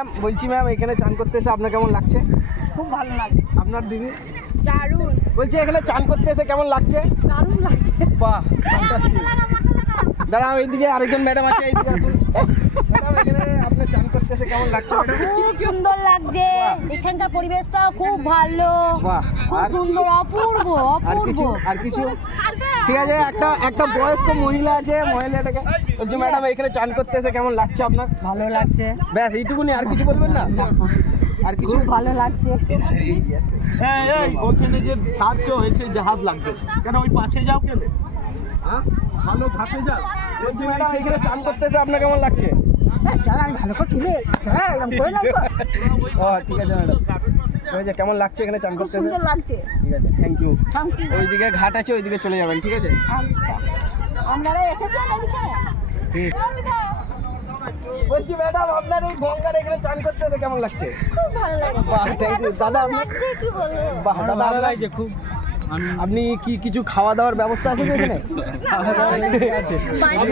Ma'am বলছি ma'am এখানে চান করতে এসে আপনার কেমন লাগছে? খুব ভালো লাগছে। আপনার দিদি দারুণ বলছি এখানে চান করতে এসে কেমন লাগছে? দারুণ লাগছে। বাহ দাঁড়াও এইদিকে আরেকজন ম্যাডাম আছে, এইদিকে আসুন ম্যাডাম এখানে আপনার চান করতে এসে কেমন লাগছে ম্যাডাম? খুব সুন্দর লাগছে, এখানকার পরিবেশটা খুব ভালো, বাহ খুব আর সুন্দর, অপূর্ব আর কিছু অপূর্ব। আর কিছু ঠিক আছে, একটা বয়স্ক মহিলা আছে, মহিলাটাকে বলছি ম্যাডাম এখানে চান করতে এসে কেমন লাগছে আপনার? ভালো লাগছে, ব্যাস এইটুকুনি, আর কিছু বলবেন না? আর কিছু খুব ভালো লাগছে। ওখানে যে ছাড়ছো এসে জাহাজ লাগবে কেন, ওই পাশে যাও কেন? হ্যাঁ ভালো ঘাটে যাও। বলছি ম্যাডাম এখানে চান করতে এসে আপনার কেমন লাগছে? দাঁড়া আমি ভালো করে তুলে দাঁড়া এরকম করে নাও তো। ও ঠিক আছে ম্যাডাম, ঠিক আছে কেমন লাগছে এখানে চান খুব করতে এসে? সুন্দর লাগছে। ঠিক আছে থ্যাংক ইউ। Thank you. ওইদিকে ঘাট আছে, ওইদিকে চলে যাবেন, ঠিক আছে? আচ্ছা আপনারা এসেছেন এদিকে? বলছি ম্যাডাম আপনার এই গঙ্গার এখানে চান করতে এসে কেমন লাগছে? খুব ভালো লাগছে। বাহ থ্যাংক ইউ দাদা। আপনার লাগছে কি বলবো? বাহ দাদা আপনার খুব আপনি কি কিছু খাওয়া দাওয়ার ব্যবস্থা আছে কি এখানে? না, আছে।